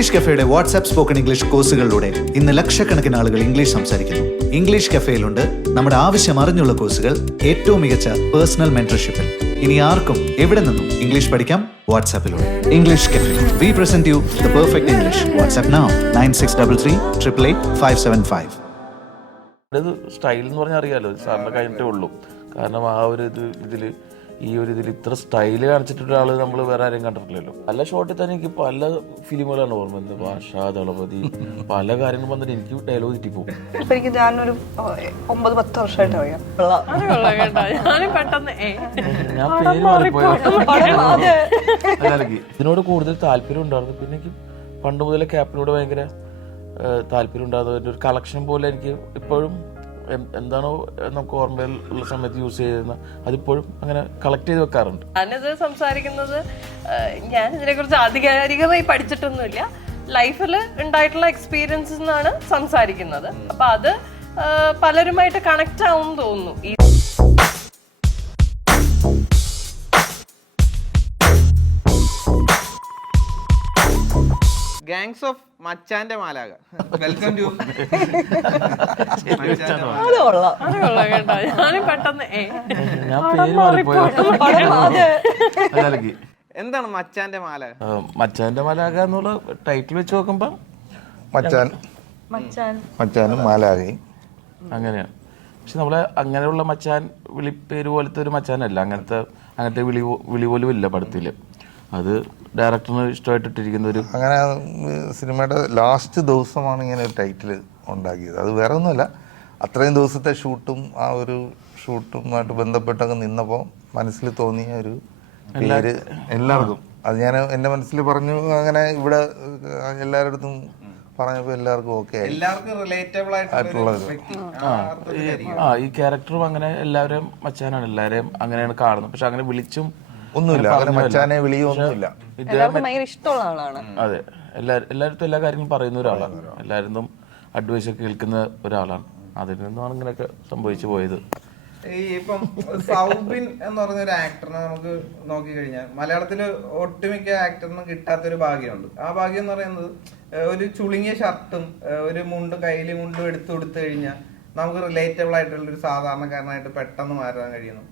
English കഫേയുടെ WhatsApp spoken English കോഴ്സുകളിലൂടെ ഇന്ന് ലക്ഷക്കണക്കിന് ആളുകൾ ഇംഗ്ലീഷ് സംസാരിക്കുന്നു. ഇംഗ്ലീഷ് കഫേയിലുണ്ട് നമ്മുടെ ആവശ്യം അറിഞ്ഞുള്ള കോഴ്സുകൾ ഏറ്റവും മികച്ച പേഴ്സണൽ മെന്റർഷിപ്പിൽ. ഇനി ആർക്കും എവിടെ നിന്നും ഇംഗ്ലീഷ് പഠിക്കാം വാട്സ്ആപ്പിലൂടെ. English cafe, we present you the perfect English. WhatsApp now 9633388575. Style എന്ന് പറഞ്ഞാൽ അറിയാലോ, സാറിന്റെ കഴിഞ്ഞിട്ടേ ഉള്ളൂ. കാരണം ആ ഒരു ഇതിൽ ഇത്ര സ്റ്റൈല് കാണിച്ചിട്ട് ഒരാൾ നമ്മൾ വേറെ ആരെയും കണ്ടിട്ടില്ലല്ലോ. പല ഷോട്ടിൽ തന്നെ എനിക്ക് പല ഫിലിമുകളാണ് ഓർമ്മ. എന്ത് ഭാഷ, ദളപതി, പല കാര്യങ്ങളും വന്നിട്ട് എനിക്ക് ഡയലോഗ് തെറ്റിപ്പോകും. എനിക്ക് ഞാനൊരു 9-10 വർഷമായിട്ട് അറിയാം. ഞാൻ പേര് മാറിപ്പോയോ. ഇതിനോട് കൂടുതൽ താല്പര്യം ഉണ്ടായിരുന്നു. പിന്നെ എനിക്ക് പണ്ട് മുതലേ ക്യാപ്പിനോട് ഭയങ്കര താല്പര്യം ഉണ്ടാകുന്ന ഒരു കളക്ഷൻ പോലെ എനിക്ക് ഇപ്പോഴും എന്താണോ നമുക്ക് ഓർമ്മയിൽ ഉള്ള സമയത്ത് യൂസ് ചെയ്യുന്ന അതിപ്പോഴും അങ്ങനെ കളക്ട് ചെയ്ത് വെക്കാറുണ്ട്. ഞാനിത് സംസാരിക്കുന്നത് ഞാൻ ഇതിനെ കുറിച്ച് ആധികാരികമായി പഠിച്ചിട്ടൊന്നുമില്ല. ലൈഫിൽ ഉണ്ടായിട്ടുള്ള എക്സ്പീരിയൻസിൽ നിന്നാണ് സംസാരിക്കുന്നത്. അപ്പൊ അത് പലരുമായിട്ട് കണക്ട് ആവും തോന്നുന്നു. ഗാങ്സ് ഓഫ് മച്ചാന്റെ മാലാക. Welcome to. ഞാനും പെട്ടെന്ന് ഞാൻ പേര് മാറിപ്പോയോ. എന്താണ് മച്ചാന്റെ മാലാക? മച്ചാന്റെ മാലാക എന്നുള്ള ടൈറ്റിൽ വെച്ച് നോക്കുമ്പോ മച്ചാനും മാലാകയും അങ്ങനെയാണ്. പക്ഷെ നമ്മളെ അങ്ങനെയുള്ള മച്ചാൻ വിളിപ്പേര് പോലത്തെ ഒരു മച്ചാനല്ല. അങ്ങനത്തെ വിളി പോലും ഇല്ല പടത്തില്. അത് ഡയറക്ടറിന് ഇഷ്ടമായിട്ടിരിക്കുന്ന ഒരു അങ്ങനെ സിനിമയുടെ ലാസ്റ്റ് ദിവസമാണ് ഇങ്ങനെ ഒരു ടൈറ്റിൽ ഉണ്ടാക്കിയത്. അത് വേറെ ഒന്നുമല്ല, അത്രയും ദിവസത്തെ ആ ഒരു ഷൂട്ടുമായിട്ട് ബന്ധപ്പെട്ടൊക്കെ നിന്നപ്പോൾ മനസ്സിൽ തോന്നിയ ഒരു പേര് എല്ലാവർക്കും. അത് ഞാൻ എൻ്റെ മനസ്സിൽ പറഞ്ഞു. അങ്ങനെ ഇവിടെ എല്ലാവരുടെ അടുത്തും പറഞ്ഞപ്പോൾ എല്ലാവർക്കും ഓക്കെ ആയി. ഈ ക്യാരക്ടറും അങ്ങനെ എല്ലാവരെയും മച്ചാനാണ്, എല്ലാവരെയും അങ്ങനെയാണ് കാണുന്നത്. പക്ഷെ അങ്ങനെ വിളിച്ചും ഒന്നുമില്ല, അങ്ങനെ മച്ചാനെ വിളിയൊന്നുമില്ല. ഇഷ്ടമുള്ള ആളാണ്. അതെ, എല്ലാവരും എല്ലാ കാര്യങ്ങളും പറയുന്ന ഒരാളാണ്. എല്ലാവരും അഡ്വൈസ് ഒക്കെ കേൾക്കുന്ന ഒരാളാണ്. അതിൽ നിന്നാണ് ഇങ്ങനെയൊക്കെ സംഭവിച്ചു പോയത്. ഈ ഇപ്പം സൗബിൻ എന്ന് പറഞ്ഞ ഒരു ആക്ടറിനെ നമുക്ക് നോക്കിക്കഴിഞ്ഞാൽ മലയാളത്തില് ഒട്ടുമിക്ക ആക്ടറിനും കിട്ടാത്തൊരു ഭാഗ്യമുണ്ട്. ആ ഭാഗ്യം എന്ന് പറയുന്നത് ഒരു ചുളുങ്ങിയ ഷർട്ടും ഒരു കയ്യില് മുണ്ടും എടുത്തു കൊടുത്തു കഴിഞ്ഞാൽ നമുക്ക് റിലേറ്റബിൾ ആയിട്ടുള്ള ഒരു സാധാരണക്കാരനായിട്ട് പെട്ടെന്ന് മാറാൻ കഴിയുന്നു.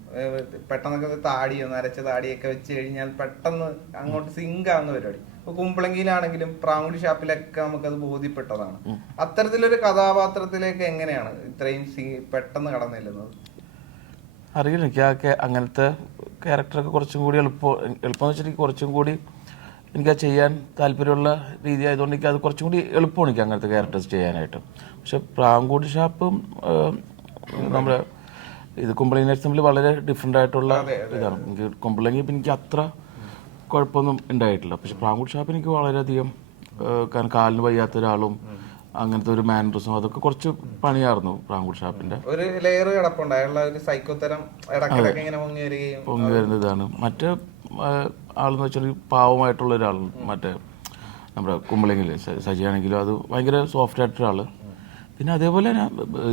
പെട്ടെന്നൊക്കെ താടിയോ നരച്ച താടിയൊക്കെ വെച്ച് കഴിഞ്ഞാൽ പെട്ടെന്ന് അങ്ങോട്ട് സിങ്ക് ആവുന്ന പരിപാടി. ഇപ്പൊ കുമ്പളങ്കിയിലാണെങ്കിലും പ്രാങ്കുടി ഷാപ്പിലൊക്കെ നമുക്കത് ബോധ്യപ്പെട്ടതാണ്. അത്തരത്തിലൊരു കഥാപാത്രത്തിലേക്ക് എങ്ങനെയാണ് ഇത്രയും പെട്ടെന്ന് കടന്നില്ലുന്നത്? അറിയില്ല, എനിക്ക് അങ്ങനത്തെ ക്യാരക്ടറൊക്കെ കുറച്ചും കൂടി എളുപ്പമെന്ന് വെച്ചിട്ട് കുറച്ചും കൂടി എനിക്ക് ചെയ്യാൻ താല്പര്യമുള്ള രീതി ആയതുകൊണ്ട് എനിക്ക് അത് കുറച്ചും കൂടി എളുപ്പമാണ് എനിക്ക് അങ്ങനത്തെ ക്യാരക്ടേഴ്സ് ചെയ്യാനായിട്ട്. പക്ഷെ പ്രാങ്കുടി ഷാപ്പും നമ്മുടെ കുമ്പളങ്ങി തമ്മിൽ വളരെ ഡിഫറെൻ്റ് ആയിട്ടുള്ള ഇതാണ്. എനിക്ക് കുമ്പളങ്ങി എനിക്ക് അത്ര കുഴപ്പമൊന്നും ഉണ്ടായിട്ടില്ല. പക്ഷെ പ്രാങ്കുടി ഷാപ്പ് എനിക്ക് വളരെയധികം, കാരണം കാലിന് വയ്യാത്ത ഒരാളും അങ്ങനത്തെ ഒരു മാനറിസം അതൊക്കെ കുറച്ച് പണിയായിരുന്നു പ്രാങ്കുടി ഷാപ്പിന്റെ. ഒരു ലെയർ കിടപ്പുണ്ടായുള്ള ഒരു സൈക്കോതരം പൊങ്ങി വരുന്ന ഇതാണ്. മറ്റേ ആളെന്ന് വെച്ചാൽ പാവമായിട്ടുള്ള ഒരാൾ, മറ്റേ നമ്മുടെ കുമ്പളങ്ങിൽ സജിയാണെങ്കിലും അത് ഭയങ്കര സോഫ്റ്റ് ആയിട്ടൊരാള്. പിന്നെ അതേപോലെ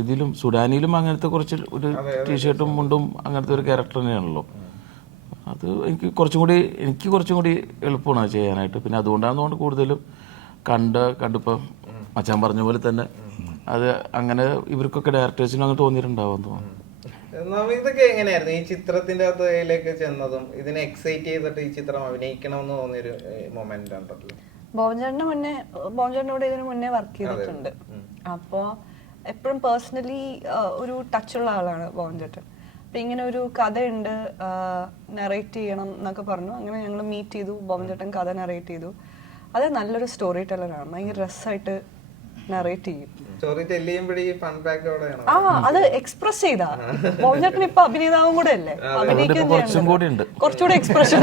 ഇതിലും സുഡാനിയിലും അങ്ങനത്തെ കുറച്ച് ഒരു ടീഷർട്ടും മുണ്ടും അങ്ങനത്തെ ഒരു ക്യാരക്ടർ തന്നെയാണല്ലോ. അത് എനിക്ക് കുറച്ചും കൂടി എളുപ്പമാണ് ചെയ്യാനായിട്ട്. പിന്നെ അതുകൊണ്ടാണെന്നുകൊണ്ട് കൂടുതലും കണ്ടിപ്പം മച്ചാൻ പറഞ്ഞ പോലെ തന്നെ അത് അങ്ങനെ ഇവർക്കൊക്കെ ഡയറക്ടേഴ്സിനും അങ്ങനെ തോന്നിയിട്ടുണ്ടാവുമെന്ന് തോന്നുന്നു. ഇതൊക്കെ എങ്ങനെയായിരുന്നു ഈ ചിത്രത്തിന്റെ അകത്തേക്ക് ചെന്നതും ഇതിനെ എക്സൈറ്റ് ചെയ്തിട്ട് ഈ ചിത്രം അഭിനയിക്കണം എന്ന് തോന്നിയൊരു മൊമെന്റ് ഉണ്ടല്ലോ? ബോംചേട്ടനോട് ഇതിനു മുന്നേ വർക്ക് ചെയ്തിട്ടുണ്ട്. അപ്പോ എപ്പോഴും പേഴ്സണലി ഒരു ടച്ചുള്ള ആളാണ് ബോംചേട്ടൻ. അപ്പൊ ഇങ്ങനെ ഒരു കഥയുണ്ട്, നറേറ്റ് ചെയ്യണം എന്നൊക്കെ പറഞ്ഞു. അങ്ങനെ ഞങ്ങൾ മീറ്റ് ചെയ്തു. ബോംചേട്ടൻ കഥ നറേറ്റ് ചെയ്തു. അത് നല്ലൊരു സ്റ്റോറി ടെല്ലറാണ്, ഭയങ്കര രസമായിട്ട് നറേറ്റ് ചെയ്യും. അത് എക്സ്പ്രസ് ചെയ്താ ബോംചേട്ടൻ ഇപ്പൊ അഭിനേതാവും കൂടെ അല്ലേ, അഭിനയിക്കുകയും കുറച്ചുകൂടെ എക്സ്പ്രഷൻ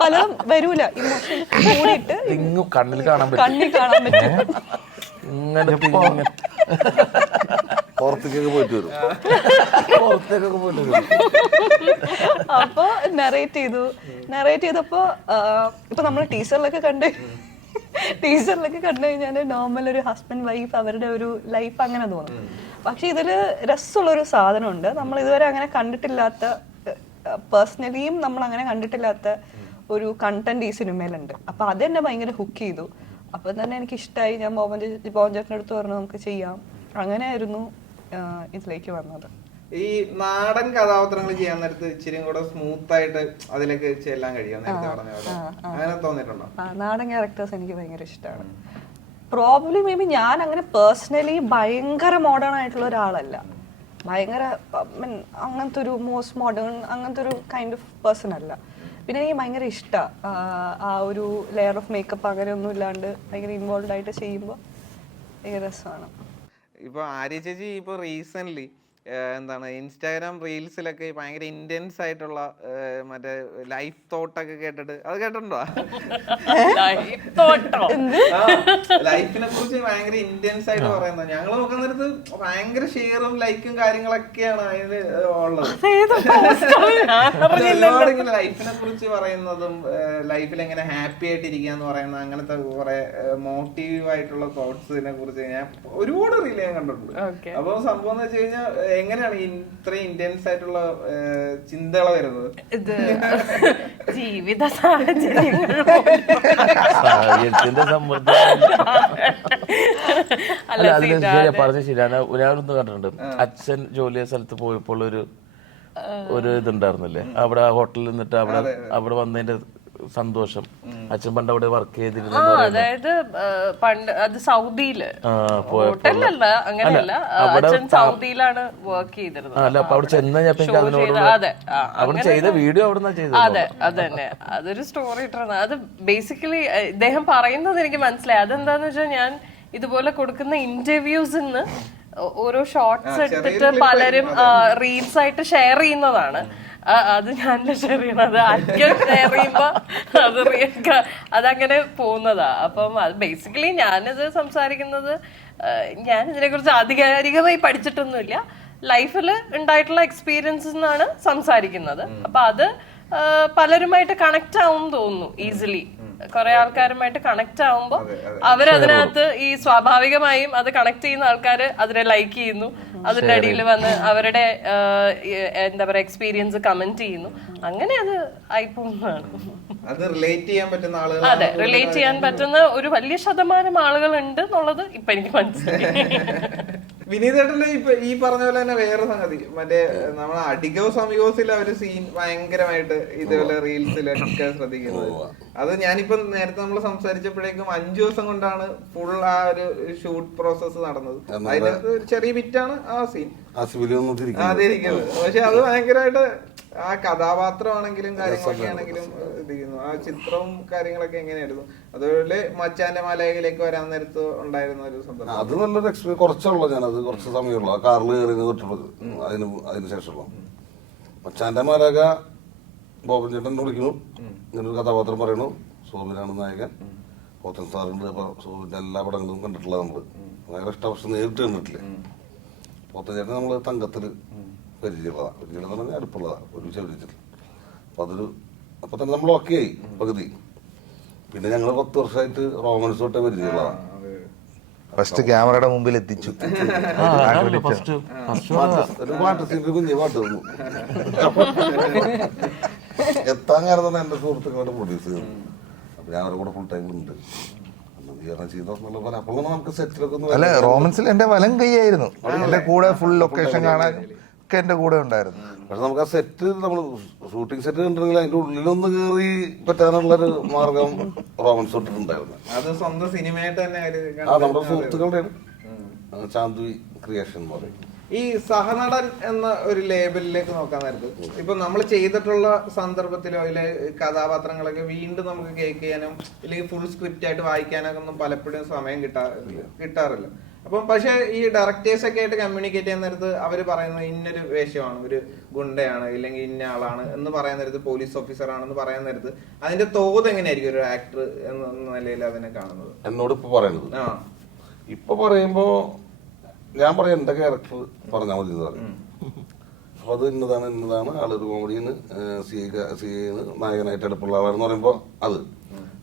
പലതും വരൂല, ഇമോഷൻ കൂടിയിട്ട് കണ്ണിൽ കാണാൻ പറ്റും. പുറത്തേക്കൊക്കെ പോയിട്ട് വരും. അപ്പൊ നറേറ്റ് ചെയ്തപ്പോ ഇപ്പൊ നമ്മള് ടീച്ചറിലൊക്കെ കണ്ടു കഴിഞ്ഞാല് നോർമൽ ഒരു ഹസ്ബൻഡ് വൈഫ് അവരുടെ ഒരു ലൈഫ് അങ്ങനെ തോന്നും. പക്ഷെ ഇതില് രസമുള്ളൊരു സാധനമുണ്ട്, നമ്മൾ ഇതുവരെ അങ്ങനെ കണ്ടിട്ടില്ലാത്ത പേഴ്സണലിയും നമ്മൾ അങ്ങനെ കണ്ടിട്ടില്ലാത്ത ഒരു കണ്ടന്റ് ഈ സിനിമയിലുണ്ട്. അപ്പൊ അതെന്നെ ഭയങ്കര ഹുക്ക് ചെയ്തു. അപ്പൊ തന്നെ എനിക്ക് ഇഷ്ടമായി. ഞാൻ ബോബൻ ചേട്ടൻ്റെ അടുത്ത് പറഞ്ഞു നമുക്ക് ചെയ്യാം. അങ്ങനെയായിരുന്നു ഇതിലേക്ക് വന്നത്. ഈ നാടൻ കഥാപാത്രങ്ങൾ ചെയ്യാൻ നേരത്ത് ഇച്ചിരി കൂടെ സ്മൂത്ത് ആയിട്ട് അതിലേക്ക് ചെല്ലാൻ കഴിയും നേരത്തെ പറഞ്ഞ പോലെ അങ്ങനെ തോന്നിയിട്ടുണ്ടോ? നാടൻ ക്യാരക്ടേഴ്സ് എനിക്ക് ഭയങ്കര ഇഷ്ടമാണ്. പ്രോബ്ലി മേ ബി ഞാൻ അങ്ങനെ പേഴ്സണലി ഭയങ്കര മോഡേൺ ആയിട്ടുള്ള ഒരാളല്ല. ഭയങ്കര അങ്ങനത്തെ ഒരു മോസ്റ്റ് മോഡേൺ അങ്ങനത്തെ ഒരു കൈൻഡ് ഓഫ് പേഴ്സൺ അല്ല. പിന്നെ എനിക്ക് ഭയങ്കര ഇഷ്ടമാണ് ആ ഒരു ലെയർ ഓഫ് മേക്കപ്പ് അങ്ങനെയൊന്നും ഇല്ലാണ്ട് ഭയങ്കര ഇൻവോൾവ് ആയിട്ട് ചെയ്യുമ്പോൾ ഭയങ്കര രസമാണ്. ഇപ്പൊ ആര്യ ചേച്ചി ഇപ്പൊ റീസെന്റ് എന്താണ് ഇൻസ്റ്റാഗ്രാം റീൽസിലൊക്കെ ഭയങ്കര ഇന്റൻസ് ആയിട്ടുള്ള മറ്റേ ലൈഫ് തോട്ടൊക്കെ കേട്ടിട്ട് അത് കേട്ടിട്ടുണ്ടോ? ലൈഫിനെ കുറിച്ച് ഭയങ്കര ഇന്റൻസ് ആയിട്ട് പറയുന്നത്. ഞങ്ങൾ നോക്കാൻ നേരത്ത് ഭയങ്കര ഷെയറും ലൈക്കും കാര്യങ്ങളൊക്കെയാണ് അതിന് ഉള്ളത്. ഒരുപാട് ഇങ്ങനെ ലൈഫിനെ കുറിച്ച് പറയുന്നതും ലൈഫിൽ എങ്ങനെ ഹാപ്പി ആയിട്ട് ഇരിക്കാന്ന് പറയുന്ന അങ്ങനത്തെ കുറെ മോട്ടീവ് ആയിട്ടുള്ള തോട്ട്സിനെ കുറിച്ച് ഞാൻ ഒരുപാട് റീൽ ഞാൻ കണ്ടിട്ടുണ്ട്. അപ്പൊ സംഭവം എന്ന് വെച്ച് കഴിഞ്ഞാൽ എങ്ങനെയാണ് ഇത്രയും ഇന്റൻസ് ആയിട്ടുള്ള ചിന്തകൾ വരുന്നത്? ഇത് ജീവിത സാഹചര്യങ്ങൾ പറഞ്ഞ ശരിയാണ്. ഞാനൊന്ന് കണ്ടിട്ടുണ്ട്. അച്ഛൻ ജോലി സ്ഥലത്ത് പോയപ്പോൾ ഒരു ഇതുണ്ടായിരുന്നില്ലേ, അവിടെ ഹോട്ടലിൽ നിന്നിട്ട് അവിടെ വന്നതിന്റെ സന്തോഷം. അച്ഛൻ പണ്ട് അവിടെ വർക്ക് ചെയ്തിരുന്നു. അതായത് പണ്ട് അത് സൗദിയില് ഹോട്ടലല്ല, അങ്ങനെയല്ല, അച്ഛൻ സൗദിയിലാണ് വർക്ക് ചെയ്തിരുന്നത്. അല്ല, അപ്പൊ അവിടെ ചെന്ന് അവിടെ ചെയ്ത വീഡിയോ അവിടെ ചെയ്തത്. അതെ, അത് തന്നെ. അതൊരു സ്റ്റോറി ഇട്ടിരുന്നത്. അത് ബേസിക്കലി ഇദ്ദേഹം പറയുന്നത് എനിക്ക് മനസ്സിലായി. അതെന്താന്ന് വെച്ചാൽ ഞാൻ ഇതുപോലെ കൊടുക്കുന്ന ഇന്റർവ്യൂസിന്ന് ഓരോ ഷോർട്സ് എടുത്തിട്ട് പലരും റീൽസ് ആയിട്ട് ഷെയർ ചെയ്യുന്നതാണ്. അത് ഞാനല്ല ഷെയർ ചെയ്യണത്, ആർക്കും ഷെയർ ചെയ്യുമ്പോ അതങ്ങനെ പോകുന്നതാ. അപ്പം അത് ബേസിക്കലി ഞാനിത് സംസാരിക്കുന്നത്, ഞാൻ ഇതിനെ കുറിച്ച് ആധികാരികമായി പഠിച്ചിട്ടൊന്നുമില്ല. ലൈഫിൽ ഉണ്ടായിട്ടുള്ള എക്സ്പീരിയൻസസ് എന്നാണ് സംസാരിക്കുന്നത്. അപ്പൊ അത് പലരുമായിട്ട് കണക്ട് ആവും തോന്നുന്നു ഈസിലി. കുറെ ആൾക്കാരുമായിട്ട് കണക്ട് ആവുമ്പോ അവരതിനകത്ത് ഈ സ്വാഭാവികമായും അത് കണക്ട് ചെയ്യുന്ന ആൾക്കാര് അതിനെ ലൈക്ക് ചെയ്യുന്നു, അതിന്റെ അടിയിൽ വന്ന് അവരുടെ എന്താ പറയാ എക്സ്പീരിയൻസ് കമന്റ് ചെയ്യുന്നു. അങ്ങനെ അത് ആയിപ്പോകുന്നതാണ്. അതെ, റിലേറ്റ് ചെയ്യാൻ പറ്റുന്ന ഒരു വലിയ ശതമാനം ആളുകൾ ഉണ്ട് എന്നുള്ളത് ഇപ്പൊ എനിക്ക് മനസ്സിലായി. വിനീതേട്ടന്റെ ഇപ്പൊ ഈ പറഞ്ഞ പോലെ തന്നെ വേറെ സംഗതി, മറ്റേ നമ്മളെ അഡിഗോസ് അമിഗോസിൽ അവര് സീൻ ഭയങ്കരമായിട്ട് ഇതേപോലെ റീൽസിലൊക്കെ ശ്രദ്ധിക്കുന്നത്. അത് ഞാനിപ്പോ നേരത്തെ നമ്മൾ സംസാരിച്ചപ്പോഴേക്കും 5 ദിവസം കൊണ്ടാണ് ഫുൾ ആ ഒരു ഷൂട്ട് പ്രോസസ് നടന്നത്. അതിനകത്ത് ഒരു ചെറിയ ബിറ്റാണ് ആ സീൻ അതിരിക്കുന്നത്. പക്ഷെ അത് ഭയങ്കരമായിട്ട് ആ കഥാപാത്രമാണെങ്കിലും കാര്യങ്ങളൊക്കെ ആണെങ്കിലും ആ ചിത്രവും കാര്യങ്ങളൊക്കെ എങ്ങനെയായിരുന്നു? അതുപോലെ മച്ചാന്റെ മലയിലേക്ക് വരാൻ നേരത്ത് ഉണ്ടായിരുന്ന ഒരു സന്ദർഭം. അത് നല്ലൊരു എക്സ്പീരിയൻസ്. കുറച്ചുള്ള ഞാനത് കുറച്ച് സമയമുള്ള ആ കാറിൽ കയറി തൊട്ടുള്ളത്. അതിന് ശേഷമുള്ള മച്ചാന്റെ മലക ബോബൻ ചേട്ടൻ വിളിക്കുന്നു, ഇങ്ങനൊരു കഥാപാത്രം പറയണു, സോബിനാണ് നായകൻ, പോത്തൻ സാറുണ്ട്. അപ്പൊ സോബിന്റെ എല്ലാ പടങ്ങളും കണ്ടിട്ടുള്ള നമ്മള് ഭയങ്കര ഇഷ്ടം. പക്ഷെ നേരിട്ട് കണ്ടിട്ടില്ലേ. പോത്തൻ ചേട്ടൻ നമ്മള് തങ്കത്തില് പരിചയമുള്ളതാ പറഞ്ഞാൽ അടുപ്പുള്ളതാ, ഒരു ചെറിയ. അപ്പൊ തന്നെ നമ്മൾ ഓക്കെ ആയി പകുതി. പിന്നെ ഞങ്ങള് 10 വർഷമായിട്ട് റോമൻസ് തൊട്ടേ പരിചയമുള്ളതാ. ഫസ്റ്റ് ക്യാമറയുടെ മുമ്പിൽ എത്തിച്ചു. ഒരു പാട്ട് സീനിൽ കുഞ്ഞു പാട്ട് തന്നു. എത്താൻ കാരണം തന്നെ എന്റെ സുഹൃത്തുക്കളുടെ പ്രൊഡ്യൂസ് ചെയ്തു. അപ്പൊ ഞാൻ അവരുടെ കൂടെ ഫുൾ ടൈം ഉണ്ട്. അല്ല, റോമൻസിൽ എന്റെ വലം കൈയായിരുന്നു. എന്റെ കൂടെ ഫുൾ ലൊക്കേഷൻ കാണാൻ ഒക്കെ എന്റെ കൂടെ ഉണ്ടായിരുന്നു. പക്ഷെ നമുക്ക് ആ സെറ്റ്, നമ്മൾ ഷൂട്ടിംഗ് സെറ്റ് കണ്ടിട്ടുണ്ടെങ്കിൽ അതിന്റെ ഉള്ളിലൊന്ന് കയറി പറ്റാനുള്ളൊരു മാർഗം റോമൻസ് തൊട്ടിട്ടുണ്ടായിരുന്നു. അത് സ്വന്തം സിനിമയായിട്ട് തന്നെ നമ്മുടെ സുഹൃത്തുക്കളുടെയാണ്, ചാന്ദി ക്രിയേഷൻ എന്ന് പറയും. ഈ സഹനടൻ എന്ന ഒരു ലേബലിലേക്ക് നോക്കാൻ നേരത്ത് ഇപ്പൊ നമ്മൾ ചെയ്തിട്ടുള്ള സന്ദർഭത്തിലോ ഇല്ലെ കഥാപാത്രങ്ങളൊക്കെ വീണ്ടും നമുക്ക് കേക്ക് ചെയ്യാനും ഇല്ലെങ്കിൽ ഫുൾ സ്ക്രിപ്റ്റ് ആയിട്ട് വായിക്കാനൊക്കെ ഒന്നും പലപ്പോഴും സമയം കിട്ടാറില്ല. അപ്പം പക്ഷെ ഈ ഡയറക്ടേഴ്സ് ഒക്കെ ആയിട്ട് കമ്മ്യൂണിക്കേറ്റ് ചെയ്യുന്ന നേരത്ത് അവർ പറയുന്നത് ഇന്നൊരു വേഷമാണ്, ഒരു ഗുണ്ടയാണ്, ഇല്ലെങ്കിൽ ഇന്ന ആളാണ് എന്ന് പറയാൻ നേരത്ത്, പോലീസ് ഓഫീസർ ആണെന്ന് പറയാൻ നേരത്ത് അതിന്റെ തോത് എങ്ങനെയായിരിക്കും ഒരു ആക്ടർ എന്ന നിലയിൽ അതിനെ കാണുന്നത്? എന്നോട് ഇപ്പൊ പറയുന്നത് ഇപ്പൊ പറയുമ്പോ ഞാൻ പറയാം എന്റെ ക്യാരക്ടർ പറഞ്ഞാൽ മതി എന്ന് പറയും. അപ്പൊ അത് ഇന്നതാണ് ആളൊരു കോമഡിന്ന് സി നായകനായിട്ട് അടുപ്പുള്ള ആളാണെന്ന് പറയുമ്പോ അത്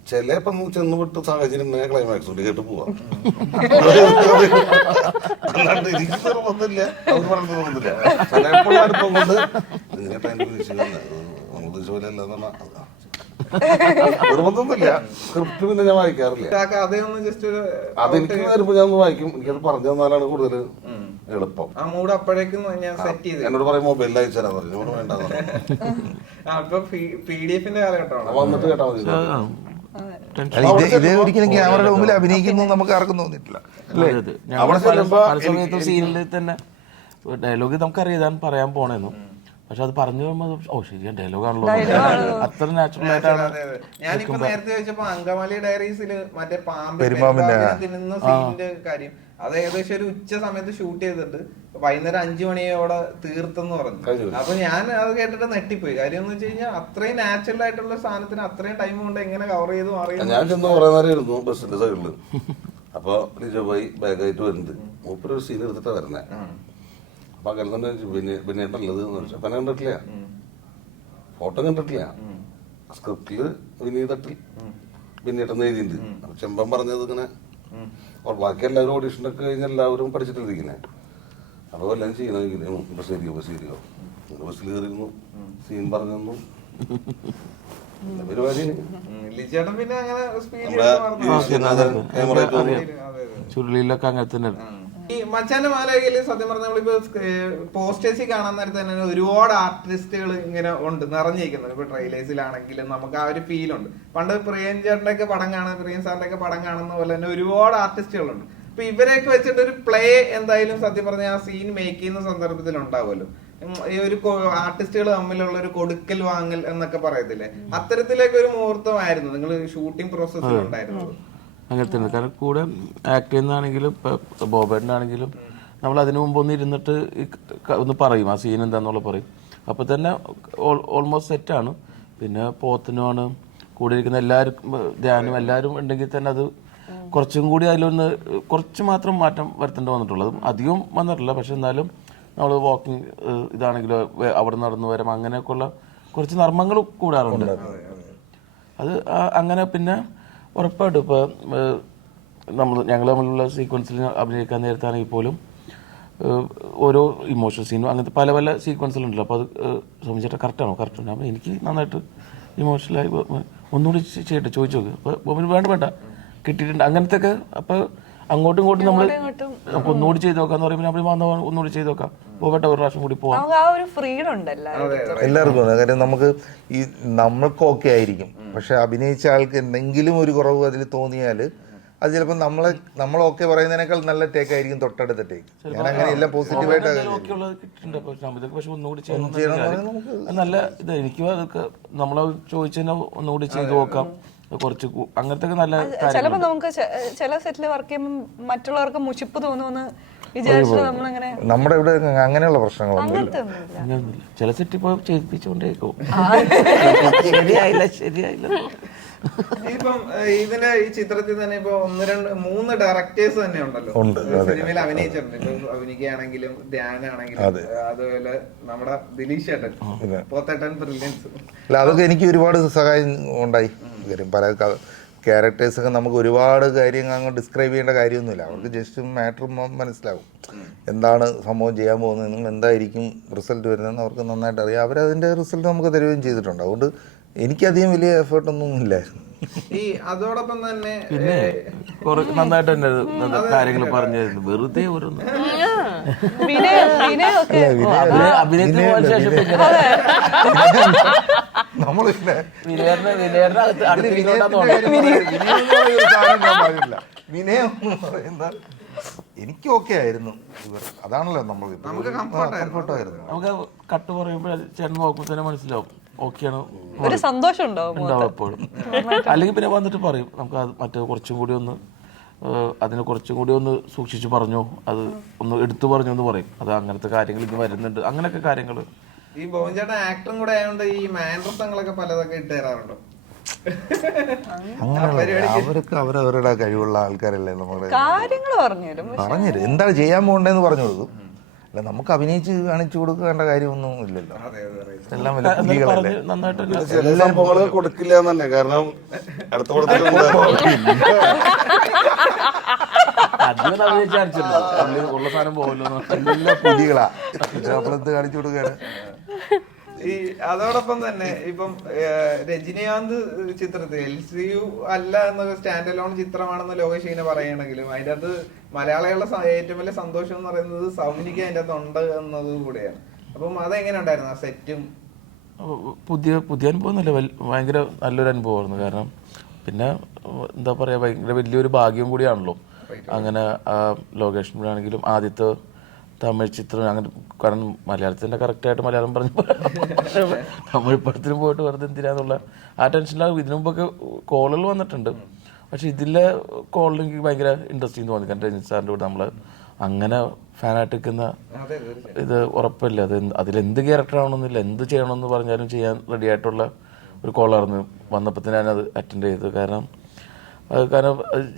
ചിലപ്പം ചെന്ന് വിട്ട് സാഹചര്യം ക്ലൈമാക്സ് കൊണ്ട് കേട്ട് പോവാം. അല്ലാണ്ട് എനിക്ക് നിർബന്ധമില്ല, അവർ പറഞ്ഞു നിർബന്ധമില്ല. ചിലപ്പോൾ അടുപ്പം കൊണ്ട് നിങ്ങൾക്കായിട്ട് അതിന്റെ പ്രതീക്ഷിക്കുന്ന നമ്മൾ ഉദ്ദേശിച്ച പോലെ അല്ല നിർബന്ധമൊന്നുമില്ല. സ്ക്രിപ്റ്റ് പിന്നെ ഞാൻ വായിക്കാറില്ല. അതൊന്ന് ജസ്റ്റ് ഒരു അതെനിക്ക് വരുമ്പോ ഞാൻ ഒന്ന് വായിക്കും. എനിക്കത് പറഞ്ഞു തന്നാലാണ് കൂടുതൽ എളുപ്പം. ആ മൂഡ് അപ്പോഴേക്കും ഞാൻ സെറ്റ് ചെയ്ത് എന്നോട് പറയും മൊബൈലിൽ അയച്ചാൽ പറഞ്ഞു, ഇവിടെ വേണ്ട ഇപ്പൊ PDF കാലഘട്ടമാണ്. വന്നിട്ട് കേട്ടാ മതി. ഇത് ഒരിക്കലും ക്യാമറയുടെ മുമ്പിൽ അഭിനയിക്കുന്നു നമുക്ക് ആർക്കും തോന്നിയിട്ടില്ല. അവിടെ പല സമയത്തും സീനിൽ തന്നെ ഡയലോഗ് നമുക്കറിയാൻ പറയാൻ പോണേന്നു, പക്ഷെ അത് പറഞ്ഞു വരുമ്പോ ഓ ശരിയാ ഡയലോഗാണല്ലോ, അത്ര നാച്ചുറൽ ആയിട്ടാണ്. ഞാനിപ്പോ നേരത്തെ ചോദിച്ചപ്പോ അങ്കമാലി ഡയറീസില് മറ്റേ പെരുമ്പാമ്പിനെ തിന്നുന്ന സീനിന്റെ കാര്യം അത് ഏകദേശം ഒരു ഉച്ച സമയത്ത് ഷൂട്ട് ചെയ്തിട്ട് വൈകുന്നേരം 5 മണിയോടെ തീർത്തെന്ന് പറഞ്ഞു. അപ്പൊ ഞാൻ അത് കേട്ടിട്ട് നെട്ടിപ്പോയി. കാര്യം എന്ന് വെച്ച് കഴിഞ്ഞാൽ അത്രയും നാച്ചുറൽ ആയിട്ടുള്ള സാധനത്തിന് അത്രയും ടൈം കൊണ്ട് എങ്ങനെ കവർ ചെയ്ത് മാറി. ഞാൻ ചെന്ന് കുറെ നേരം ഇരുന്നു ബസ്സിന്റെ സൈഡില്. അപ്പൊ ലിജോബായി ബാഗായിട്ട് വരുന്നുണ്ട്. മൂപ്പര് ഒരു സീൻ എടുത്തിട്ടാ വരുന്നേ. അപ്പൊ അങ്ങനെ തന്നെ പിന്നെ നല്ലത് എന്ന് വെച്ചാൽ പിന്നെ കണ്ടിട്ടില്ല, ഫോട്ടോ കണ്ടിട്ടില്ല. സ്ക്രിപ്റ്റില് വിനീതട്ടിൽ പിന്നീട്ടെന്ന് എഴുതിയിട്ടുണ്ട്. അപ്പൊ ചെമ്പൻ പറഞ്ഞത് ഇങ്ങനെ ബാക്കി എല്ലാവരും ഓഡീഷനൊക്കെ കഴിഞ്ഞ് എല്ലാവരും പഠിച്ചിട്ടിരിക്കുന്നേ. അപ്പൊ എല്ലാം ചെയ്യണമെങ്കിൽ ഇപ്പൊ ശരിയോ ബസ്സിൽ കയറിയിരുന്നു, സീൻ പറഞ്ഞു പരിപാടി. ലിജേട്ടൻ പിന്നെ അങ്ങനെ ചുരുളിയിലൊക്കെ അങ്ങനെ തന്നെ. ഈ മച്ചാന്റെ മാലയില് സത്യം പറഞ്ഞ നമ്മളിപ്പോ പോസ്റ്റേഴ്സിൽ കാണാൻ നേരത്തെ തന്നെ ഒരുപാട് ആർട്ടിസ്റ്റുകൾ ഇങ്ങനെ ഉണ്ട് നിറഞ്ഞിരിക്കുന്നത്. ഇപ്പൊ ട്രെയിലേഴ്സിലാണെങ്കിലും നമുക്ക് ആ ഒരു ഫീൽ ഉണ്ട്. പണ്ട് പ്രിയൻ ചേട്ടന്റെ ഒക്കെ പടം കാണാൻ, പ്രിയൻ സാറിന്റെ ഒക്കെ പടം കാണുന്ന പോലെ തന്നെ ഒരുപാട് ആർട്ടിസ്റ്റുകളുണ്ട്. അപ്പൊ ഇവരെയൊക്കെ വെച്ചിട്ട് ഒരു പ്ലേ എന്തായാലും സത്യം പറഞ്ഞ ആ സീൻ മേക്ക് ചെയ്യുന്ന സന്ദർഭത്തിൽ ഉണ്ടാവുമല്ലോ. ഈ ഒരു ആർട്ടിസ്റ്റുകൾ തമ്മിലുള്ള ഒരു കൊടുക്കൽ വാങ്ങൽ എന്നൊക്കെ പറയത്തില്ലേ, അത്തരത്തിലേക്ക് ഒരു മുഹൂർത്തമായിരുന്നു നിങ്ങൾ ഷൂട്ടിംഗ് പ്രോസസ്സിൽ ഉണ്ടായിരുന്നത്. അങ്ങനെ തന്നെ. കാരണം കൂടെ ആക്ട് ചെയ്യുന്നതാണെങ്കിലും ഇപ്പൊ ബോബേട്ടനാണെങ്കിലും നമ്മൾ അതിനു മുമ്പ് ഒന്ന് ഇരുന്നിട്ട് ഒന്ന് പറയും ആ സീൻ എന്താന്നുള്ള പറയും. അപ്പൊ തന്നെ ഓൾമോസ്റ്റ് സെറ്റാണ്. പിന്നെ പോത്തനുമാണ് കൂടെ ഇരിക്കുന്ന എല്ലാവരും, ധ്യാനം എല്ലാവരും ഉണ്ടെങ്കിൽ തന്നെ അത് കുറച്ചും കൂടി അതിലൊന്ന് കുറച്ച് മാത്രം മാറ്റം വരുത്തേണ്ടി വന്നിട്ടുള്ളൂ. അതും അധികം വന്നിട്ടില്ല. പക്ഷെ എന്നാലും നമ്മൾ വാക്കിംഗ് ഇതാണെങ്കിലോ അവിടെ നടന്നു വരാം അങ്ങനെയൊക്കെയുള്ള കുറച്ച് നർമ്മങ്ങൾ കൂടാറുണ്ട്. അത് അങ്ങനെ പിന്നെ ഉറപ്പായിട്ടും ഇപ്പോൾ ഞങ്ങൾ തമ്മിലുള്ള സീക്വൻസിൽ അഭിനയിക്കാൻ നേരത്താണെങ്കിൽ പോലും ഓരോ ഇമോഷണൽ സീനും അങ്ങനത്തെ പല പല സീക്വൻസിലുണ്ടല്ലോ. അപ്പോൾ അത് സംബന്ധിച്ചിട്ട് കറക്റ്റാണോ? കറക്റ്റാണ്. അപ്പോൾ എനിക്ക് നന്നായിട്ട് ഇമോഷണലായി ഒന്നുകൂടി ചെയ്യട്ടെ ചോദിച്ചു നോക്ക്. അപ്പോൾ വേണ്ട കിട്ടിയിട്ടുണ്ട് അങ്ങനത്തെ ഒക്കെ. അപ്പോൾ അങ്ങോട്ടും ഇങ്ങോട്ടും നമ്മൾ നമുക്ക് ഒന്നുകൂടി ചെയ്ത് നോക്കാന്ന് പറയുമ്പോൾ നമ്മൾ ഒന്നുകൂടി ചെയ്ത് നോക്കാം, പോകട്ടെ ഒരു പ്രാവശ്യം കൂടി പോവാം. എല്ലാവർക്കും കാര്യം നമുക്ക് ഈ നമ്മൾക്ക് ഓക്കെ ആയിരിക്കും, പക്ഷെ അഭിനയിച്ച ആൾക്ക് എന്തെങ്കിലും ഒരു കുറവ് അതിൽ തോന്നിയാൽ അത് ചിലപ്പോൾ നമ്മൾ ഓക്കെ പറയുന്നതിനേക്കാൾ നല്ല ടേക്ക് ആയിരിക്കും തൊട്ടടുത്ത ടേക്ക്. ഞാൻ അങ്ങനെ എല്ലാം പോസിറ്റീവായിട്ട് പക്ഷെ ഒന്നുകൂടി ചെയ്യണം നല്ല ഇത് എനിക്കും അതൊക്കെ നമ്മളെ ചോദിച്ചതിനെ ഒന്നുകൂടി ചെയ്ത് നോക്കാം. കുറച്ച് അങ്ങനത്തെ നല്ല ചിലപ്പോ നമുക്ക് ചില സെറ്റിൽ വർക്ക് ചെയ്യുമ്പോൾ മറ്റുള്ളവർക്ക് മുഷിപ്പ് തോന്നുമെന്ന് വിചാരിച്ചിട്ട് നമ്മളങ്ങനെ നമ്മുടെ ഇവിടെ അങ്ങനെയുള്ള പ്രശ്നങ്ങളൊന്നും ചില സെറ്റ് ഇപ്പോൾ ചെയ്യിപ്പിച്ചുകൊണ്ടേക്കും. ശരിയായില്ല. ഇപ്പം ഇതിന് ഈ ചിത്രത്തിൽ തന്നെ ഇപ്പൊ 1-2-3 ഡയറക്ടേഴ്സ് തന്നെ ഉണ്ടല്ലോ സിനിമയിൽ അഭിനയിച്ചിട്ടുണ്ട്. ഇപ്പൊ അഭിനയിക്കുകയാണെങ്കിലും ധ്യാനാണെങ്കിലും അതുപോലെ നമ്മുടെ ദിലീഷ് ചേട്ടൻ പോത്തേട്ടൻ ബ്രില്യൻസ്. അല്ല അതൊക്കെ എനിക്ക് ഒരുപാട് സഹായം ഉണ്ടായി. കാര്യം പല ക്യാരക്ടേഴ്സൊക്കെ നമുക്ക് ഒരുപാട് കാര്യങ്ങൾ അങ്ങ് ഡിസ്ക്രൈബ് ചെയ്യേണ്ട കാര്യമൊന്നുമില്ല. അവർക്ക് ജസ്റ്റ് മാറ്റർ മനസ്സിലാവും, എന്താണ് സംഭവം ചെയ്യാൻ പോകുന്നതെന്നും എന്തായിരിക്കും റിസൾട്ട് വരുന്നതെന്ന് അവർക്ക് നന്നായിട്ട് അറിയാം. അവരതിൻ്റെ റിസൾട്ട് നമുക്ക് തരുകയും ചെയ്തിട്ടുണ്ട്. അതുകൊണ്ട് എനിക്കധികം വലിയ എഫേർട്ടൊന്നും ഇല്ലായിരുന്നു. ഈ അതോടൊപ്പം തന്നെ പിന്നെ നന്നായിട്ട് തന്നെ കാര്യങ്ങൾ പറഞ്ഞു തരുന്നു. വെറുതെ ഓരോന്ന് അഭിനയത്തിന് പോയ ശേഷം വിനയം പറയുന്ന എനിക്ക് ഓക്കെ ആയിരുന്നു. അതാണല്ലോ നമുക്ക് കംഫർട്ടായിരുന്നു. നമുക്ക് കട്ട് പറയുമ്പോൾ ചേട്ടൻ നോക്കുമ്പോൾ തന്നെ മനസ്സിലാവും ഓക്കെയാണ്, ഒരു സന്തോഷം ഉണ്ടാവും എപ്പോഴും. അല്ലെങ്കിൽ പിന്നെ വന്നിട്ട് പറയും നമുക്ക് അത് മറ്റേ കുറച്ചും കൂടി ഒന്ന് അതിനെ കുറച്ചും കൂടി ഒന്ന് സൂക്ഷിച്ച് പറഞ്ഞോ, അത് ഒന്ന് എടുത്തു പറഞ്ഞോ എന്ന് പറയും. അത് അങ്ങനത്തെ കാര്യങ്ങൾ ഇനി വരുന്നുണ്ട്, അങ്ങനെയൊക്കെ കാര്യങ്ങൾ. ഈ ബോബൻചേട്ടൻ ആക്ടറും കൂടെ ആയതുകൊണ്ട് ഈ മാൻഡ്രസങ്ങളൊക്കെ പലതൊക്കെ ഇട്ട് തരാറുണ്ടോ? അവർക്ക് അവരവരുടെ കഴിവുള്ള ആൾക്കാരല്ലേ. നമ്മുടെ കാര്യങ്ങൾ പറഞ്ഞുതരും, എന്താണ് ചെയ്യാൻ പോകണ്ടേന്ന് പറഞ്ഞു കൊടുക്കും. അല്ല നമുക്ക് അഭിനയിച്ച് കാണിച്ചു കൊടുക്കേണ്ട കാര്യമൊന്നും ഇല്ലല്ലോ, അതെ അതെ അതെ. എല്ലാം വലിയ പുലികളല്ലേ. പറഞ്ഞ് നന്നായിട്ട് തന്നെ ചില സംഭവങ്ങൾ കൊടുക്കില്ല എന്ന് തന്നെ, കാരണം അടുത്ത പടത്തിൽ അധികം അഭിനയിച്ചാരിച്ചല്ലോ ഉള്ള സാധനം പോകല്ലോ. എല്ലാ പുലികളാ നമ്മളെന്ത് കാണിച്ചു കൊടുക്കുകയാണ്. ഈ അതോടൊപ്പം തന്നെ ഇപ്പം രജനീകാന്ത് ചിത്രത്തിൽ LCU അല്ല എന്ന സ്റ്റാൻഡ് അലോൺ ചിത്രമാണെന്ന് ലോകേഷ് ഇങ്ങനെ പറയണെങ്കിലും അതിന്റെ അകത്ത് മലയാളികളുടെ ഏറ്റവും വലിയ സന്തോഷം എന്ന് പറയുന്നത് സൗമിനിക്ക് അതിന്റെ അകത്ത് ഉണ്ട് എന്നത് കൂടെയാണ്. അപ്പം അതെങ്ങനെ ഉണ്ടായിരുന്നു ആ സെറ്റും? പുതിയ അനുഭവം ഒന്നുമില്ല, ഭയങ്കര നല്ലൊരു അനുഭവമായിരുന്നു. കാരണം പിന്നെ എന്താ പറയാ, ഭയങ്കര വലിയൊരു ഭാഗ്യം കൂടിയാണല്ലോ അങ്ങനെ ലോകേഷ് ആണെങ്കിലും ആദ്യത്തെ തമിഴ് ചിത്രം അങ്ങനെ. കാരണം മലയാളത്തിൻ്റെ കറക്റ്റായിട്ട് മലയാളം പറഞ്ഞ് തമിഴ് പടത്തിന് പോയിട്ട് വെറുതെ എന്തിനാന്നുള്ള ആ ടെൻഷനിലാണ്. ഇതിനു മുമ്പൊക്കെ കോളുകൾ വന്നിട്ടുണ്ട്, പക്ഷെ ഇതിലെ കോളിൽ എനിക്ക് ഭയങ്കര ഇൻട്രസ്റ്റിംഗ് തോന്നി. കാരണം രഞ്ജിത്ത് സാറിൻ്റെ കൂടെ നമ്മൾ അങ്ങനെ ഫാനായിട്ട് നിൽക്കുന്ന ഇത് ഉറപ്പില്ല. അത് അതിലെന്ത് ക്യാരക്ടറാവണമെന്നില്ല, എന്ത് ചെയ്യണമെന്ന് പറഞ്ഞാലും ചെയ്യാൻ റെഡി ആയിട്ടുള്ള ഒരു കോളായിരുന്നു. വന്നപ്പോൾ തന്നെ ഞാനത് അറ്റൻഡ് ചെയ്തത്. കാരണം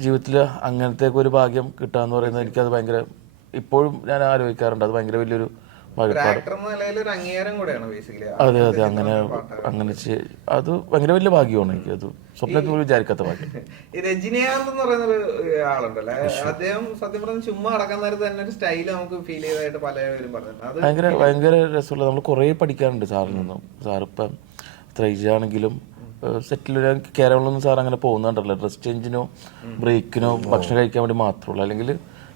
ജീവിതത്തിൽ അങ്ങനത്തേക്ക് ഒരു ഭാഗ്യം കിട്ടുക എന്ന് പറയുന്നത് എനിക്കത് ഭയങ്കര, ഇപ്പോഴും ഞാൻ ആലോചിക്കാറുണ്ട്, അത് ഭയങ്കര വലിയൊരു ഭാഗ്യപ്പാട്. അതെ അതെ, അങ്ങനെ അത് ഭയങ്കര വലിയ ഭാഗ്യമാണ് എനിക്ക്. അത് സ്വപ്നത്തിൽ പോലും വിചാരിക്കാത്ത ഭാഗ്യം. രജനീകാന്ത് എന്ന് പറയുന്ന ഒരു ആളുണ്ടല്ലോ, അദ്ദേഹം സത്യം പറഞ്ഞ ചുമ്മാ അടക്കാൻ നേരത്ത് തന്നെ ഒരു സ്റ്റൈൽ നമുക്ക് ഫീൽ ചെയ്തതായിട്ട് പലരും പറഞ്ഞു. ഭയങ്കര രസമുള്ള, നമ്മൾ കുറേ പഠിക്കാറുണ്ട് സാറിൽ നിന്നും. സാറിപ്പം ത്രൈജാണെങ്കിലും സെറ്റിൽ കേരളമൊന്നും സാർ അങ്ങനെ പോകുന്നുണ്ടല്ലോ, ഡ്രസ് ചേഞ്ചിനോ ബ്രേക്കിനോ ഭക്ഷണം കഴിക്കാൻ വേണ്ടി മാത്രമുള്ളൂ. അല്ലെങ്കിൽ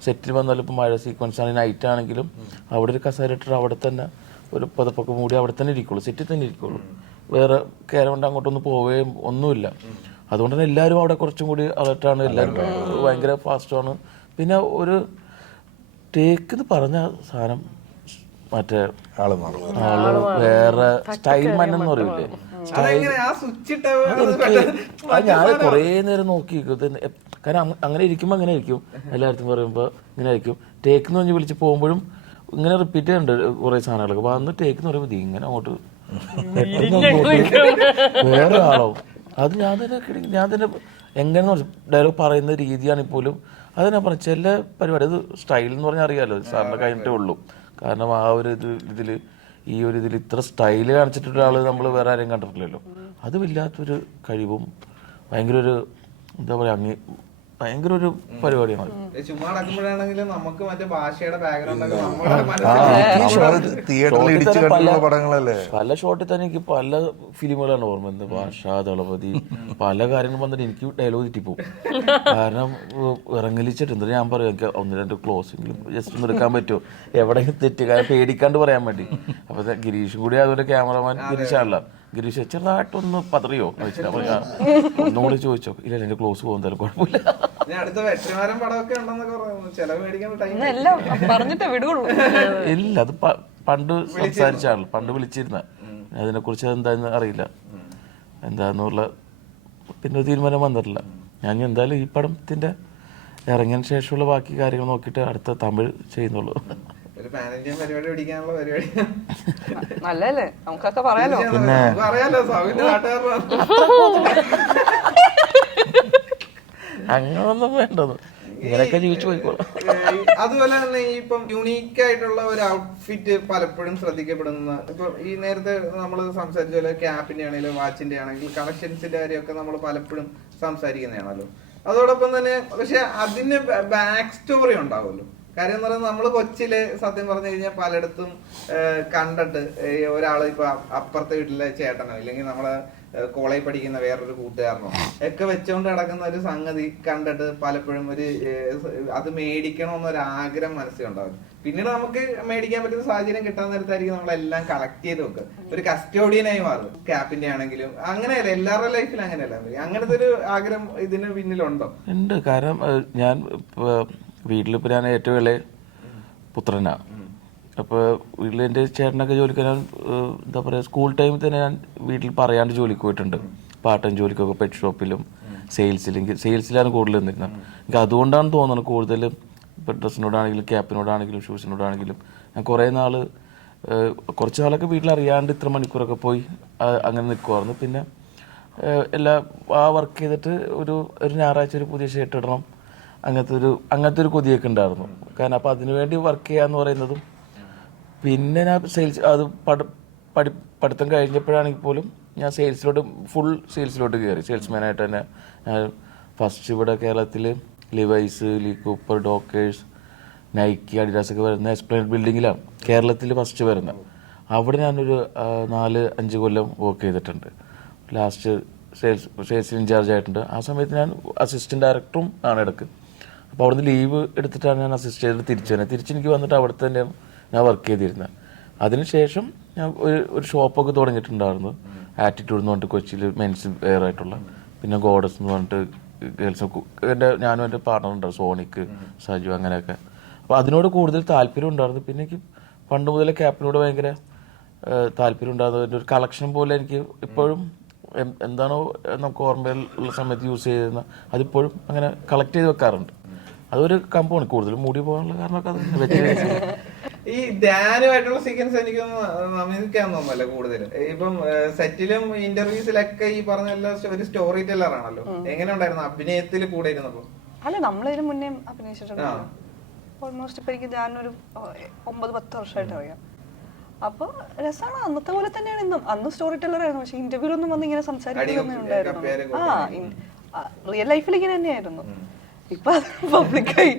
സെറ്റിൽ വന്നാലും ഇപ്പോൾ മഴ സീക്വൻസ് ആണെങ്കിൽ നൈറ്റ് ആണെങ്കിലും അവിടെ ഒരു കസേരയിട്ട് അവിടെ തന്നെ ഒരു പതപ്പൊക്കെ മൂടി അവിടെ തന്നെ ഇരിക്കുള്ളൂ, സെറ്റിൽ തന്നെ ഇരിക്കുള്ളൂ. വേറെ കേരളം അങ്ങോട്ടൊന്നും പോവുകയും ഒന്നുമില്ല. അതുകൊണ്ട് തന്നെ എല്ലാവരും അവിടെ കുറച്ചും കൂടി അലർട്ടാണ്, എല്ലാവരും ഭയങ്കര ഫാസ്റ്റാണ്. പിന്നെ ഒരു ടേക്ക് എന്ന് പറഞ്ഞ സാധനം മറ്റേ ആള് വേറെ സ്റ്റൈൽ മൻ എന്ന് പറയൂലേ, ഞാൻ കുറേ നേരം നോക്കി. കാരണം അങ്ങനെ ഇരിക്കുമ്പോൾ അങ്ങനെ ഇരിക്കും, എല്ലായിടത്തും പറയുമ്പോൾ ഇങ്ങനെ ആയിരിക്കും. ടേക്ക് എന്ന് പറഞ്ഞ് വിളിച്ച് പോകുമ്പോഴും ഇങ്ങനെ റിപ്പീറ്റ് ചെയ്യുന്നുണ്ട് കുറേ സാധനങ്ങളൊക്കെ. അപ്പോൾ അന്ന് ടേക്ക് എന്ന് പറയുമ്പോൾ ഇങ്ങനെ അങ്ങോട്ട് വേറെ ആളോ, അത് ഞാൻ തന്നെ എങ്ങനെ ഡയലോഗ് പറയുന്ന രീതിയാണെങ്കിൽ പോലും അത് ഞാൻ പറഞ്ഞു. ചില പരിപാടി അത് സ്റ്റൈൽ എന്ന് പറഞ്ഞാൽ അറിയാമല്ലോ, സാറിൻ്റെ കഴിഞ്ഞിട്ടേ ഉള്ളൂ. കാരണം ആ ഒരു ഇതിൽ ഈ ഒരു ഇതിൽ ഇത്ര സ്റ്റൈല് കാണിച്ചിട്ടൊരാൾ നമ്മൾ വേറെ ആരെയും കണ്ടിട്ടില്ലല്ലോ. അത് വല്ലാത്തൊരു കഴിവും ഭയങ്കര ഒരു എന്താ പറയുക, ഭയങ്കര ഒരു പരിപാടിയാണ്. പല ഷോട്ടിൽ തന്നെ എനിക്ക് പല ഫിലിമുകളാണ് ഓർമ്മ. എന്താ ഭാഷ, ദളപതി, പല കാര്യങ്ങളും വന്നിട്ട് എനിക്ക് ഡയലോഗ് തെറ്റിപ്പോവും. കാരണം ഇറങ്ങലിച്ചിട്ട് എന്താ ഞാൻ പറയും, എനിക്ക് 1-2 ക്ലോസിങ്കിലും ജസ്റ്റ് ഒന്ന് എടുക്കാൻ പറ്റുമോ, എവിടെയെങ്കിലും തെറ്റ്, കാരണം പേടിക്കാണ്ട് പറയാൻ വേണ്ടി. അപ്പൊ ഗിരീഷും കൂടി അതുപോലെ ക്യാമറമാൻ ഗിരീഷാണല്ലോ. ഗിരീഷ് ചെറുതായിട്ടൊന്ന് പതറിയോ എന്ന് വെച്ചിട്ട് അപ്പൊ ഞാൻ ഒന്നുകൂടി ചോദിച്ചോ, ഇല്ല എന്റെ ക്ലോസ് പോകുന്നതായാലും കുഴപ്പമില്ല. ഇല്ല, അത് പണ്ട് സംസാരിച്ചാണല്ലോ, പണ്ട് വിളിച്ചിരുന്ന. അതിനെ കുറിച്ച് എന്താന്ന് അറിയില്ല, എന്താന്നുള്ള പിന്നെ തീരുമാനം വന്നിട്ടില്ല. ഞാൻ എന്തായാലും ഈ പടത്തിന്റെ ഇറങ്ങിയതിന് ശേഷമുള്ള ബാക്കി കാര്യങ്ങൾ നോക്കിയിട്ട് അടുത്ത തമിഴ് ചെയ്യുന്നുള്ളൂ. നല്ലല്ലേ, നമുക്കൊക്കെ പറയാലോ. പിന്നെ അങ്ങനൊന്നും വേണ്ടത്, ഇങ്ങനെയൊക്കെ ജീവിച്ചു പോയിക്കോളാം. അതുപോലെ തന്നെ ഇപ്പം യുണീക്ക് ആയിട്ടുള്ള ഒരു ഔട്ട്ഫിറ്റ് പലപ്പോഴും ശ്രദ്ധിക്കപ്പെടുന്ന, ഇപ്പൊ ഈ നേരത്തെ നമ്മൾ സംസാരിച്ച പോലെ ക്യാപ്പിന്റെ ആണെങ്കിലും വാച്ചിന്റെ ആണെങ്കിലും കളക്ഷൻസിന്റെ കാര്യമൊക്കെ നമ്മൾ പലപ്പോഴും സംസാരിക്കുന്നതാണല്ലോ. അതോടൊപ്പം തന്നെ പക്ഷെ അതിന് ബാക്ക് സ്റ്റോറി ഉണ്ടാവുമല്ലോ. കാര്യം എന്ന് പറയുന്നത് നമ്മള് കൊച്ചിയില് സത്യം പറഞ്ഞു കഴിഞ്ഞാൽ പലയിടത്തും കണ്ടിട്ട് ഒരാള് ഇപ്പൊ അപ്പുറത്തെ വീട്ടിലെ ചേട്ടനോ ഇല്ലെങ്കിൽ നമ്മളെ കോളേജിൽ പഠിക്കുന്ന വേറൊരു കൂട്ടുകാരനോ ഒക്കെ വെച്ചുകൊണ്ട് കിടക്കുന്ന ഒരു സംഗതി കണ്ടിട്ട് പലപ്പോഴും ഒരു അത് മേടിക്കണമെന്നൊരു ആഗ്രഹം മനസ്സിലുണ്ടാവും. പിന്നീട് നമുക്ക് മേടിക്കാൻ പറ്റുന്ന സാഹചര്യം കിട്ടാൻ നേരത്തായിരിക്കും നമ്മളെല്ലാം കളക്ട് ചെയ്ത് വെക്കുക, ഒരു കസ്റ്റോഡിയനായി മാറും. ക്യാപ്പിന്റെ ആണെങ്കിലും അങ്ങനെയല്ല, എല്ലാവരുടെ ലൈഫിൽ അങ്ങനെയല്ല. അങ്ങനത്തെ ഒരു ആഗ്രഹം ഇതിന് പിന്നിലുണ്ടോ? ഉണ്ട്. കാരണം ഞാൻ വീട്ടിലിപ്പോൾ ഞാൻ ഏറ്റവും ഇളയ പുത്രനാണ്. അപ്പോൾ വീട്ടിൽ എൻ്റെ ചേട്ടനൊക്കെ ജോലിക്ക് ഞാൻ എന്താ പറയുക, സ്കൂൾ ടൈമിൽ തന്നെ ഞാൻ വീട്ടിൽ പറയാണ്ട് ജോലിക്ക് പോയിട്ടുണ്ട്. പാർട്ട് ടൈം ജോലിക്കൊക്കെ പെറ്റ് ഷോപ്പിലും സെയിൽസിലാണ് കൂടുതൽ നിന്നിരുന്നത്. എനിക്ക് അതുകൊണ്ടാണ് തോന്നുന്നത് കൂടുതലും ഇപ്പോൾ ഡ്രസ്സിനോടാണെങ്കിലും ക്യാപ്പിനോടാണെങ്കിലും ഷൂസിനോടാണെങ്കിലും ഞാൻ കുറച്ച് നാളൊക്കെ വീട്ടിലറിയാണ്ട് ഇത്ര മണിക്കൂറൊക്കെ പോയി അങ്ങനെ നിൽക്കുമായിരുന്നു. പിന്നെ ആ വർക്ക് ചെയ്തിട്ട് ഒരു ഞായറാഴ്ച ഒരു പുതിയ ഷർട്ട് ഇടണം, അങ്ങനത്തെ ഒരു കൊതിയൊക്കെ ഉണ്ടായിരുന്നു. കാരണം അപ്പോൾ അതിനുവേണ്ടി വർക്ക് ചെയ്യാന്ന് പറയുന്നതും പിന്നെ ഞാൻ സെയിൽസ് അത് പഠിത്തം കഴിഞ്ഞപ്പോഴാണെങ്കിൽ പോലും ഞാൻ ഫുൾ സെയിൽസിലോട്ട് കയറി. സെയിൽസ്മാനായിട്ട് തന്നെ ഞാൻ ഫസ്റ്റ് ഇവിടെ കേരളത്തിൽ Levi's, Lee Cooper, Dockers, Nike, Adidas ഒക്കെ വരുന്ന എക്സ്പ്ലനഡ് ബിൽഡിങ്ങിലാണ് കേരളത്തിൽ ഫസ്റ്റ് വരുന്നത്. അവിടെ ഞാനൊരു 4-5 കൊല്ലം വർക്ക് ചെയ്തിട്ടുണ്ട്. ലാസ്റ്റ് സെയിൽസ് ഇൻചാർജ് ആയിട്ടുണ്ട്. ആ സമയത്ത് ഞാൻ അസിസ്റ്റന്റ് ഡയറക്ടറും ആണ് ഇടയ്ക്ക്. അപ്പോൾ അവിടുന്ന് ലീവ് എടുത്തിട്ടാണ് ഞാൻ അസിസ്റ്റ് ചെയ്തിട്ട് തിരിച്ചെനിക്ക് വന്നിട്ട് അവിടെ തന്നെയാണ് ഞാൻ വർക്ക് ചെയ്തിരുന്നത്. അതിനുശേഷം ഞാൻ ഒരു ഷോപ്പൊക്കെ തുടങ്ങിയിട്ടുണ്ടായിരുന്നു. ആറ്റിറ്റ്യൂഡ് എന്ന് പറഞ്ഞിട്ട് കൊച്ചിയിൽ മെൻസ് വെയർ ആയിട്ടുള്ള, പിന്നെ ഗോഡസ് എന്ന് പറഞ്ഞിട്ട് ഗേൾസ്. ഞാനും എൻ്റെ പാർട്ണറുണ്ടാവും, സോണിക്ക്, സജു, അങ്ങനെയൊക്കെ. അപ്പോൾ അതിനോട് കൂടുതൽ താല്പര്യം ഉണ്ടായിരുന്നു. പിന്നെ എനിക്ക് പണ്ട് മുതലേ ക്യാപ്പിനോട് ഭയങ്കര താല്പര്യം ഉണ്ടാകുന്നത്. ഒരു കളക്ഷൻ പോലെ എനിക്ക് ഇപ്പോഴും എന്താണോ നമുക്ക് ഓർമ്മയിലുള്ള സമയത്ത് യൂസ് ചെയ്യുന്ന അതിപ്പോഴും അങ്ങനെ കളക്ട് ചെയ്ത് വെക്കാറുണ്ട്. അതൊരു കമ്പമാണ്. കൂടുതലും മൂടി പോകാനുള്ള കാരണമൊക്കെ അത് വെച്ച് ഈ ധ്യാനുമായിട്ടുള്ള സീക്വൻസ് എനിക്ക് നമിക്കാൻ തോന്നുന്നല്ലേ കൂടുതലും. ഇപ്പം സെറ്റിലും ഇന്റർവ്യൂസിലൊക്കെ ഈ പറഞ്ഞ ഒരു സ്റ്റോറി ടെല്ലർ ആണല്ലോ. എങ്ങനെ ഉണ്ടായിരുന്നു അഭിനയത്തിൽ കൂടെ ഇരുന്നപ്പോ? അല്ല, നമ്മളിതിന് മുന്നേ അഭിനയിച്ചിട്ടുണ്ടല്ലോ. ഓൾമോസ്റ്റ് ഇപ്പൊ എനിക്ക് ധ്യാനൊരു 9-10 വർഷമായിട്ട് അറിയാം. അപ്പൊ രസമാണ്. അന്നത്തെ പോലെ തന്നെയാണ് ഇന്നും. അന്ന് സ്റ്റോറി ടെല്ലർ ആയിരുന്നു, പക്ഷെ ഇന്റർവ്യൂലൊന്നും വന്ന് ഇങ്ങനെ സംസാരിക്കുന്നുണ്ടായിരുന്നു. റിയൽ ലൈഫിൽ ഇങ്ങനെ തന്നെയായിരുന്നു. ഇപ്പൊ പബ്ലിക്കായി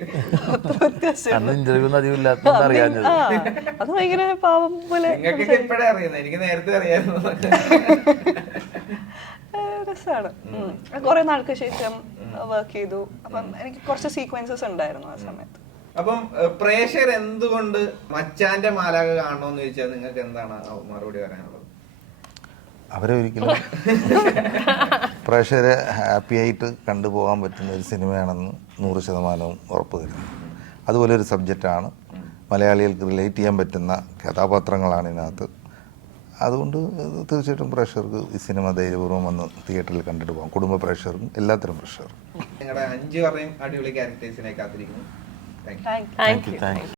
അത് ഭയങ്കര പാവം പോലെ രസമാണ്. കുറെ നാൾക്ക് ശേഷം വർക്ക് ചെയ്തു. അപ്പം എനിക്ക് കുറച്ച് സീക്വൻസസ് ഉണ്ടായിരുന്നു ആ സമയത്ത്. അപ്പം പ്രേക്ഷകർ എന്തുകൊണ്ട് മച്ചാന്റെ മാലാക കാണണമെന്ന് ചോദിച്ചാൽ നിങ്ങൾക്ക് എന്താണ് മറുപടി പറയാനുള്ളത്? അവരെ ഒരിക്കലും പ്രേക്ഷകരെ ഹാപ്പി ആയിട്ട് കണ്ടുപോകാൻ പറ്റുന്ന ഒരു സിനിമയാണെന്ന് 100% ഉറപ്പ് തരുന്നു. അതുപോലെ ഒരു സബ്ജക്റ്റാണ്, മലയാളികൾക്ക് റിലേറ്റ് ചെയ്യാൻ പറ്റുന്ന കഥാപാത്രങ്ങളാണ് ഇതിനകത്ത്. അതുകൊണ്ട് തീർച്ചയായിട്ടും പ്രേക്ഷകർക്ക് ഈ സിനിമ ധൈര്യപൂർവ്വം വന്ന് തിയേറ്ററിൽ കണ്ടിട്ട് പോകാം. കുടുംബ പ്രേക്ഷകർക്കും എല്ലാത്തരം പ്രേക്ഷകർക്കും. നിങ്ങളുടെ 5 പേരുടെയും അടിപൊളി ക്യാരക്ടേഴ്സിനെ കാത്തിരിക്കുന്നു. Thank you.